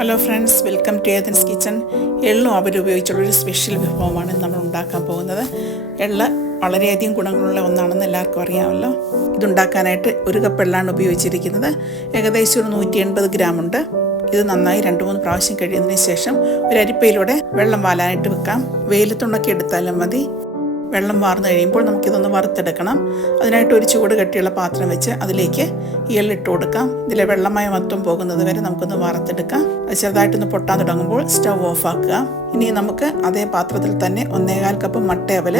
Hello friends, welcome to Athens kitchen. എള്ളും അവരുപയോഗിച്ചുള്ളൊരു special വിഭവമാണ് നമ്മൾ ഉണ്ടാക്കാൻ പോകുന്നത്. എള്ള് വളരെയധികം ഗുണങ്ങളുള്ള ഒന്നാണെന്ന് എല്ലാവർക്കും അറിയാമല്ലോ. ഇതുണ്ടാക്കാനായിട്ട് 1 കപ്പ് എള്ളാണ് ഉപയോഗിച്ചിരിക്കുന്നത്. ഏകദേശം ഒരു 180 ഗ്രാം ഉണ്ട്. ഇത് നന്നായി 2-3 പ്രാവശ്യം കഴിയുന്നതിന് ശേഷം ഒരു അരിപ്പയിലൂടെ വെള്ളം വാലാനായിട്ട് വെക്കാം. വെയിലത്തുണക്കി എടുത്താലും മതി. വെള്ളം വാർന്നു കഴിയുമ്പോൾ നമുക്കിതൊന്ന് വറുത്തെടുക്കണം. അതിനായിട്ട് ഒരു ചൂട് കട്ടിയുള്ള പാത്രം വെച്ച് അതിലേക്ക് എള്ളിട്ട് കൊടുക്കാം. ഇതിലെ വെള്ളമയം മൊത്തം പോകുന്നത് വരെ നമുക്കൊന്ന് വറുത്തെടുക്കാം. അത് ചെറുതായിട്ടൊന്ന് പൊട്ടാൻ തുടങ്ങുമ്പോൾ സ്റ്റവ് ഓഫ് ആക്കുക. ഇനി നമുക്ക് അതേ പാത്രത്തിൽ തന്നെ 1.25 കപ്പ് മട്ടയവൽ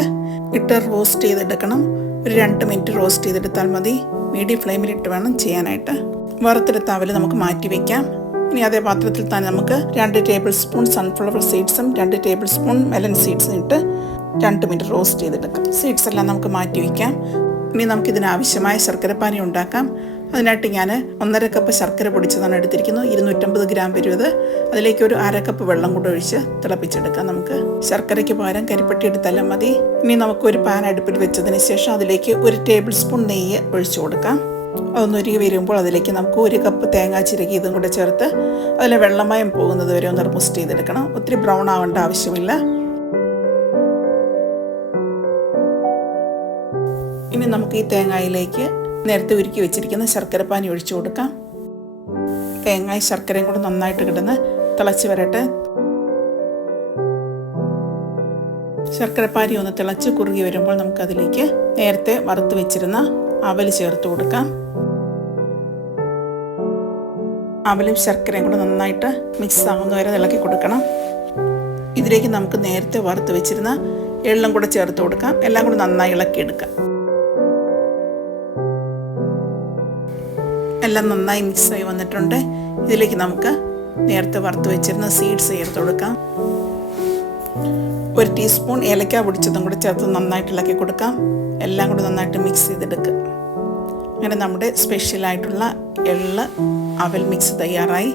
ഇട്ട് റോസ്റ്റ് ചെയ്തെടുക്കണം. ഒരു 2 മിനിറ്റ് റോസ്റ്റ് ചെയ്തെടുത്താൽ മതി. മീഡിയം ഫ്ലെയിമിലിട്ട് വേണം ചെയ്യാനായിട്ട്. വറുത്തെടുത്ത അവൽ നമുക്ക് മാറ്റി വയ്ക്കാം. ഇനി അതേ പാത്രത്തിൽ തന്നെ നമുക്ക് 2 ടേബിൾ സ്പൂൺ സൺഫ്ലവർ സീഡ്സും 2 ടേബിൾ സ്പൂൺ മെലൺ സീഡ്സും ഇട്ട് 2 മിനിറ്റ് റോസ്റ്റ് ചെയ്തെടുക്കാം. സീഡ്സ് എല്ലാം നമുക്ക് മാറ്റി വയ്ക്കാം. ഇനി നമുക്കിതിനാവശ്യമായ ശർക്കരപ്പാനി ഉണ്ടാക്കാം. അതിനായിട്ട് ഞാൻ 1.5 കപ്പ് ശർക്കര പൊടിച്ചതാണ് എടുത്തിരിക്കുന്നത്. 250 ഗ്രാം വരും ഇത്. അതിലേക്ക് ഒരു 1/2 കപ്പ് വെള്ളം കൂടെ ഒഴിച്ച് തിളപ്പിച്ചെടുക്കാം. നമുക്ക് ശർക്കരയ്ക്ക് പകരം കരിപ്പട്ടി എടുത്താലും മതി. ഇനി നമുക്കൊരു പാൻ അടുപ്പിൽ വെച്ചതിന് ശേഷം അതിലേക്ക് 1 ടേബിൾ സ്പൂൺ നെയ്യ് ഒഴിച്ചു കൊടുക്കാം. അതൊന്ന് ഉരുകി വരുമ്പോൾ അതിലേക്ക് നമുക്ക് 1 കപ്പ് തേങ്ങ ചിരകി ഇതും കൂടെ ചേർത്ത് അതിലെ വെള്ളമയം പോകുന്നത് വരെ ഒന്ന് റോസ്റ്റ് ചെയ്തെടുക്കണം. ഒത്തിരി ബ്രൗൺ ആവേണ്ട ആവശ്യമില്ല. ഇനി നമുക്ക് ഈ തേങ്ങയിലേക്ക് നേരത്തെ ഉരുക്കി വെച്ചിരിക്കുന്ന ശർക്കരപ്പാനി ഒഴിച്ചു കൊടുക്കാം. തേങ്ങയും ശർക്കരയും കൂടെ നന്നായിട്ട് കിടന്ന് തിളച്ച് വരട്ടെ. ശർക്കരപ്പാനി ഒന്ന് തിളച്ച് കുറുകി വരുമ്പോൾ നമുക്കതിലേക്ക് നേരത്തെ വറുത്ത് വെച്ചിരുന്ന അവൽ ചേർത്ത് കൊടുക്കാം. അവലും ശർക്കരയും കൂടെ നന്നായിട്ട് മിക്സ് ആകുന്ന വരെ ഇളക്കി കൊടുക്കണം. ഇതിലേക്ക് നമുക്ക് നേരത്തെ വറുത്ത് വെച്ചിരുന്ന എള്ളും കൂടെ ചേർത്ത് കൊടുക്കാം. എല്ലാം കൂടെ നന്നായി ഇളക്കിയെടുക്കാം. എല്ലാം നന്നായി മിക്സായി വന്നിട്ടുണ്ട്. ഇതിലേക്ക് നമുക്ക് നേരത്തെ വറുത്ത് വെച്ചിരുന്ന സീഡ്സ് ചേർത്ത് കൊടുക്കാം. 1 ടീസ്പൂൺ ഏലക്ക പൊടിച്ചതും കൂടെ ചേർത്ത് നന്നായിട്ട് ഇളക്കി കൊടുക്കാം. എല്ലാം കൂടെ നന്നായിട്ട് മിക്സ് ചെയ്തെടുക്കുക. അങ്ങനെ നമ്മുടെ സ്പെഷ്യലായിട്ടുള്ള എള്ള് അവൽ മിക്സ് തയ്യാറായി.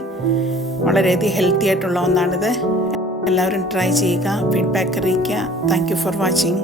വളരെയധികം ഹെൽത്തി ആയിട്ടുള്ള ഒന്നാണിത്. എല്ലാവരും ട്രൈ ചെയ്യുക. ഫീഡ്ബാക്ക് അറിയിക്കുക. Thank you for watching.